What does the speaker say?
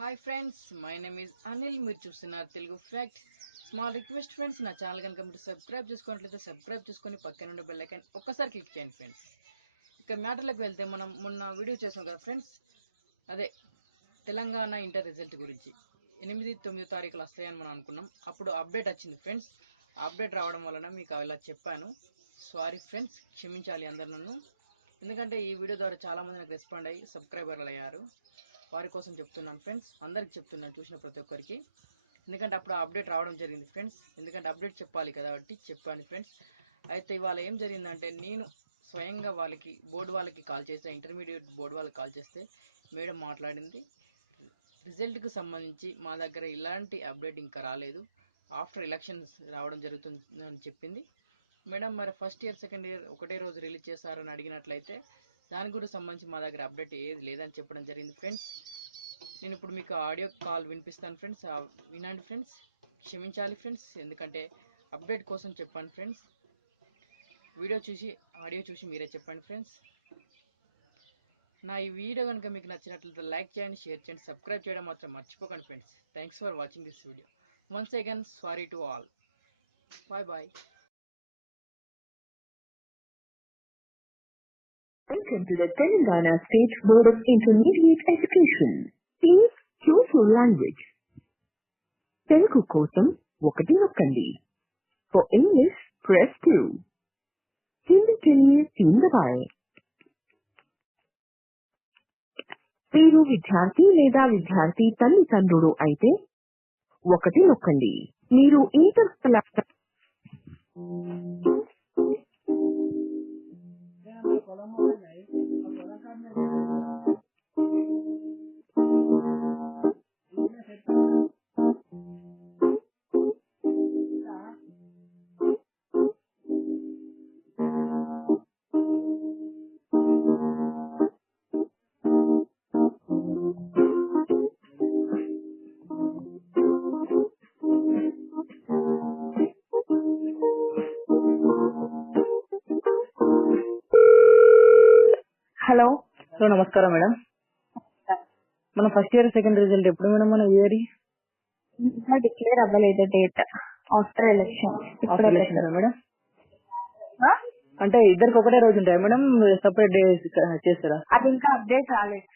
Hi friends, my name is Anil. మీరు చూస్తున్నారు Telugu fact. Small request friends, నా ఛానల్ కనుక మీరు సబ్స్క్రైబ్ చేసుకున్నట్లయితే సబ్స్క్రైబ్ చేసుకొని పక్కన ఉండే బెల్ ఐకాన్ ఒక్కసారి క్లిక్ చేయండి ఫ్రెండ్స్. ఇక మ్యాటర్లకు వెళ్తే మనం మొన్న వీడియో చేసాం కదా ఫ్రెండ్స్, అదే తెలంగాణ ఇంటర్ రిజల్ట్ గురించి 8, 9 తారీఖులు వస్తాయని మనం అనుకున్నాం. అప్పుడు అప్డేట్ వచ్చింది ఫ్రెండ్స్. అప్డేట్ రావడం వలన మీకు అలా చెప్పాను. సారీ ఫ్రెండ్స్, క్షమించాలి అందరు నన్ను. ఎందుకంటే ఈ వీడియో ద్వారా చాలామంది నాకు రెస్పాండ్ అయ్యి సబ్స్క్రైబర్లు అయ్యారు. వారి కోసం చెప్తున్నాను ఫ్రెండ్స్, అందరికి చెప్తున్నాను చూసిన ప్రతి ఒక్కరికి. ఎందుకంటే అప్పుడు అప్డేట్ రావడం జరిగింది ఫ్రెండ్స్. ఎందుకంటే అప్డేట్ చెప్పాలి కాబట్టి చెప్పాను ఫ్రెండ్స్. అయితే ఇవాళ ఏం జరిగిందంటే, నేను స్వయంగా బోర్డు వాళ్ళకి కాల్ చేస్తే, ఇంటర్మీడియట్ బోర్డు వాళ్ళకి కాల్ చేస్తే మేడం మాట్లాడింది, రిజల్ట్కి సంబంధించి మా దగ్గర ఇలాంటి అప్డేట్ ఇంకా రాలేదు, ఆఫ్టర్ ఎలక్షన్స్ రావడం జరుగుతుంది అని చెప్పింది. మేడం మరి ఫస్ట్ ఇయర్ సెకండ్ ఇయర్ ఒకటే రోజు రిలీజ్ చేస్తారని అడిగినట్లయితే దాని గురించి సంబంధించి మా దగ్గర అప్డేట్ ఏది లేదని చెప్పడం జరిగింది ఫ్రెండ్స్. నేను ఇప్పుడు మీకు ఆడియో కాల్ వినిపిస్తాను ఫ్రెండ్స్, వినండి ఫ్రెండ్స్. క్షమించాలి ఫ్రెండ్స్, ఎందుకంటే అప్డేట్ కోసం చెప్పాను ఫ్రెండ్స్. ఆడియో చూసి మీరే చెప్పండి ఫ్రెండ్స్. నా ఈ వీడియో కనుక మీకు నచ్చినట్లయితే లైక్ చేయండి, షేర్ చేయండి, సబ్స్క్రైబ్ చేయడం మాత్రం మర్చిపోకండి friends. Thanks for watching this video. Once again sorry to all. Bye bye. Welcome to the Telangana State Board of Intermediate Education. Please choose your language. Telugu kosam 1 నొక్కండి. For English, press 2. Hindi के लिए 3 दबाएं. మీరు విద్యార్థి లేదా విద్యార్థి తల్లిదండ్రులు అయితే 1 నొక్కండి. మీరు ఇంటర్ క్లాస్ హలో నమస్కారం మేడం. మన ఫస్ట్ ఇయర్ సెకండ్ రిజల్ట్ ఎప్పుడు మేడం? మన ఇయర్ డిక్లేర్ అవ్వలేదు డేట్. After election madam. అంటే ఇద్దరికి ఒకటే రోజు ఉంటాయా మేడం? సెపరేట్ డేస్ చేస్తారా? అది ఇంకా అప్డేట్ రాలేదు.